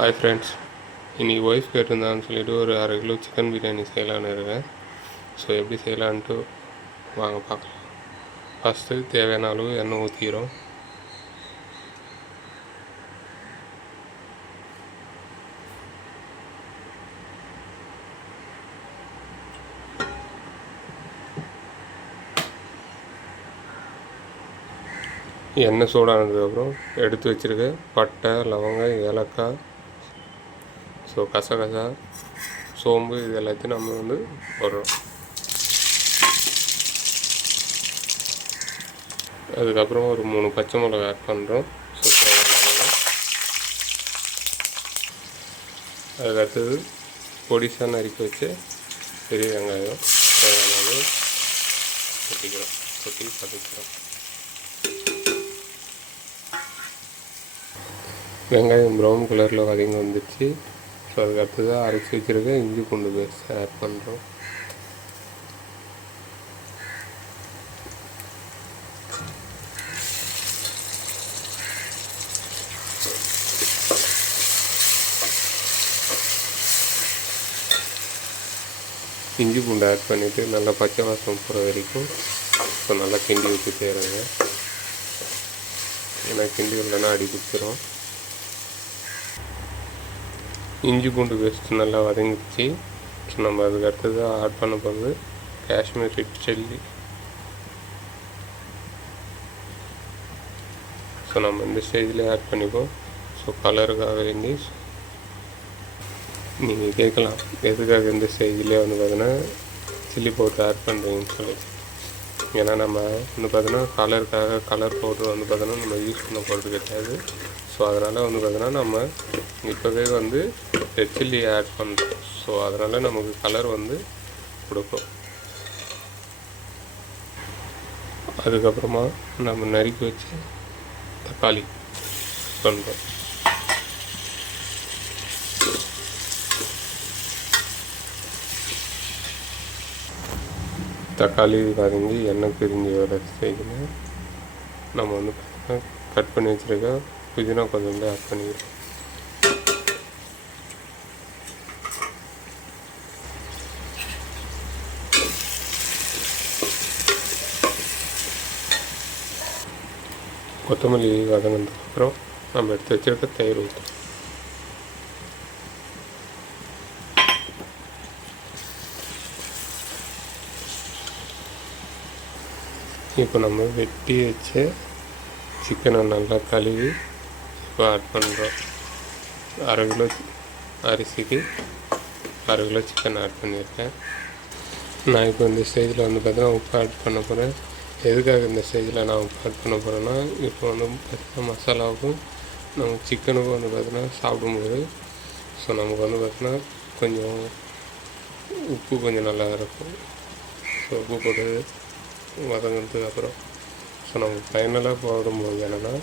Hi friends, இன்றைக்கி wife கேட்டிருந்தான்னு சொல்லிவிட்டு ஒரு 1/2 கிலோ சிக்கன் பிரியாணி செய்யலான்னு இருக்கேன். ஸோ எப்படி செய்யலான்ட்டு வாங்க பார்க்கலாம். ஃபஸ்ட்டு தேவையான அளவு எண்ணெய் ஊற்றிக்கிறோம். எண்ணெய் சூடானதுக்கப்புறம் எடுத்து வச்சுருக்க பட்டை, லவங்கம், ஏலக்காய், ஸோ கசகசா, சோம்பு இது எல்லாத்தையும் நம்ம போடுறோம். அதுக்கப்புறம் ஒரு 3 பச்சை மிளகா ஆட் பண்ணுறோம். ஸோ அதுக்கடுத்தது பொடிசாக நறுக்கி வச்சு பெரிய வெங்காயம் தேவையான கொட்டி பதுக்கிறோம். வெங்காயம் ப்ரௌன் கலரில் வதங்கி வந்துடுச்சு. ஸோ அதுக்கு அடுத்ததாக அரைச்சி வச்சுருக்க இஞ்சி பூண்டு பேஸ்ட் ஆட் பண்ணுறோம். இஞ்சி பூண்டு ஆட் பண்ணிவிட்டு நல்லா பச்சை வாசம் போகிற வரைக்கும் இப்போ நல்லா கிண்டி வச்சு செய்கிறேங்க. ஏன்னா கிண்டி இல்லைன்னா அடி பிடிச்சிரும். இஞ்சி பூண்டு பேஸ்ட்டு நல்லா வதங்கிடுச்சு. ஸோ நம்ம அதுக்கு அடுத்தது ஆட் பண்ண போகிறது காஷ்மீர் ரெட் சில்லி. ஸோ நம்ம இந்த ஸ்டேஜில் ஆட் பண்ணிப்போம். ஸோ கலருக்காக வேண்டி நீங்கள் கேட்கலாம், எதுக்காக இந்த ஸ்டேஜிலே பார்த்தீங்கன்னா சில்லி பவுடர் ஆட் பண்ணுறீங்கன்னு சொல்லி. ஏன்னா நம்ம பார்த்தீங்கன்னா கலர் பவுடர் பார்த்தீங்கன்னா நம்ம யூஸ் பண்ண போகிறது கிடையாது. ஸோ அதனால் பார்த்தீங்கன்னா நம்ம இப்போவே ரெட் சில்லி ஆட் பண்ணுறோம். ஸோ அதனால் நமக்கு கலர் கொடுக்கும். அதுக்கப்புறமா நம்ம நறுக்கி வச்சு தக்காளி பண்ணுறோம். தக்காளி வதங்கி எண்ணெய் பிரிஞ்சு வர ஸ்டேஜில் நம்ம கட் பண்ணி வச்சுருக்க புதினா கொஞ்சம் ஆட் பண்ணிக்கிறோம். கொத்தமல்லி வதங்கினதுக்கப்புறம் நம்ம எடுத்து வச்சுருக்க தயிர் ஊற்றணும். இப்போ நம்ம வெட்டி வச்சு சிக்கனை நல்லா கழுவி இப்போ ஆட் பண்ணுறோம். 1/2 கிலோ அரிசிக்கு 1/2 கிலோ சிக்கன் ஆட் பண்ணியிருக்கேன். நான் இப்போ இந்த ஸ்டேஜில் பார்த்தீங்கன்னா உப்பு ஆட் பண்ண போகிறேன். எதுக்காக இந்த ஸ்டேஜில் நான் உப்பு ஆட் பண்ண போகிறேன்னா, இப்போ பார்த்தீங்கன்னா மசாலாவுக்கும் நம்ம சிக்கனுக்கும் பார்த்தீங்கன்னா சாப்பிடும்போது ஸோ நமக்கு பார்த்தீங்கன்னா கொஞ்சம் உப்பு கொஞ்சம் நல்லா இருக்கும். ஸோ உப்பு போட்டு வதங்கினதுக்கு அப்புறம் ஸோ நம்ம ஃபைனலாக போடும்போது என்னென்னா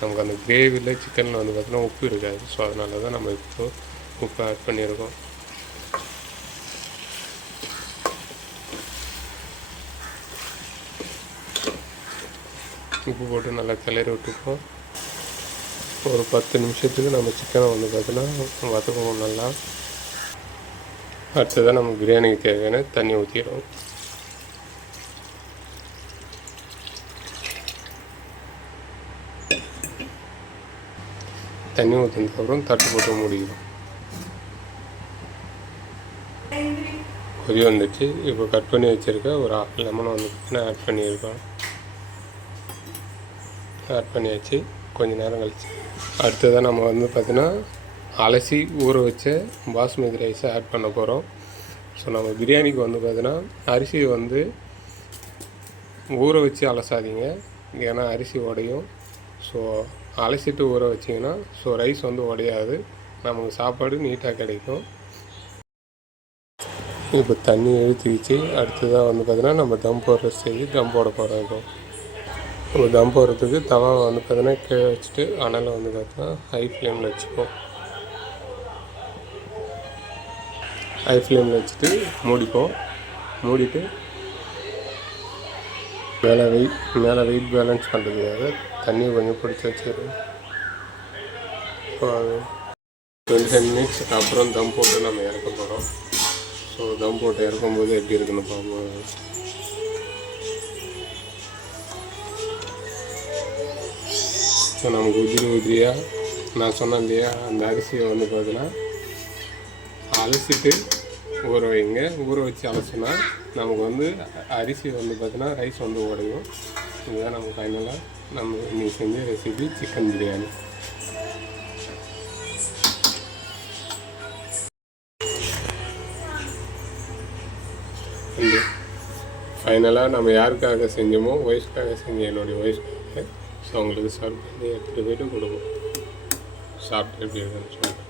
நமக்கு அந்த கிரேவியில் சிக்கனில் பார்த்தீங்கன்னா உப்பு இருக்காது. ஸோ அதனால தான் நம்ம இப்போ உப்பு ஆட் பண்ணியிருக்கோம். உப்பு போட்டு நல்லா கிளறி விட்டுப்போம். ஒரு 10 நிமிஷத்துக்கு நம்ம சிக்கனை பார்த்தீங்கன்னா வதக்குவோம் நல்லா. அடுத்ததான் நம்ம பிரியாணிக்கு தேவையான தண்ணி ஊற்றிடுவோம். தண்ணி ஊற்றினதுக்கப்புறம் தட்டு போட்டு மூடிக்கிறோம். கொதி வந்துச்சு. இப்போ கட் பண்ணி வச்சுருக்க ஒரு 1/2 லெமனை ஆட் பண்ணியிருக்கோம். ஆட் பண்ணியாச்சு. கொஞ்சம் நேரம் கழிச்சு அடுத்ததான் நம்ம பார்த்திங்கன்னா அலசி ஊற வச்ச பாஸ்மதி ரைஸை ஆட் பண்ண போகிறோம். ஸோ நம்ம பிரியாணிக்கு பார்த்திங்கன்னா அரிசி ஊற வச்சு அலசாதீங்க, ஏன்னா அரிசி உடையும். ஸோ அலசிட்டு ஊற வச்சிங்கன்னா ஸோ ரைஸ் உடையாது, நமக்கு சாப்பாடு நீட்டாக கிடைக்கும். இப்போ தண்ணி எழுத்திச்சு. அடுத்ததாக பார்த்தீங்கன்னா நம்ம தம் போடுற ஸ்டேஜ் தம் போட போகிறோம். இப்போ தம் போடுறதுக்கு தவாவை பார்த்தீங்கன்னா கீழே வச்சுட்டு அனலை பார்த்தீங்கன்னா ஹை ஃப்ளேமில் வச்சுப்போம். ஹை ஃப்ளேமில் வச்சுட்டு மூடிப்போம். மூடிட்டு மேலே வெயிட் பேலன்ஸ் பண்ணுறதுக்காக தண்ணியை கொஞ்சம் பிடிச்சி வச்சுக்கிறோம். 25 மினிட்ஸ்க்கு அப்புறம் தம் போட்டு நம்ம இறக்க போகிறோம். ஸோ தம் போட்டு இறக்கும்போது எப்படி இருக்குன்னு பார்ப்போம். ஸோ நமக்கு உதிரியாக நான் சொன்னேன் இல்லையா, அந்த அரிசியை வந்து பார்த்தீங்கன்னா அலசிட்டு ஊற வைங்க. ஊற வச்சு அலசினா நமக்கு வந்து அரிசி வந்து பார்த்தீங்கன்னா ரைஸ் வந்து உடையும். இதுதான் நம்ம ஃபைனலாக நம்ம இன்னைக்கு செஞ்ச ரெசிபி சிக்கன் பிரியாணி. ஃபைனலாக நம்ம யாருக்காக செஞ்சோமோ ஒய்ஃப்காக செஞ்ச என்னுடைய ஒய்ஃப்காக. ஸோ அவங்களுக்கு சர்வ் பண்ணி எடுத்துகிட்டு போய்ட்டு கொடுப்போம். சாப்பிட்டு எப்படி இருக்குன்னு சொல்லுங்கள்.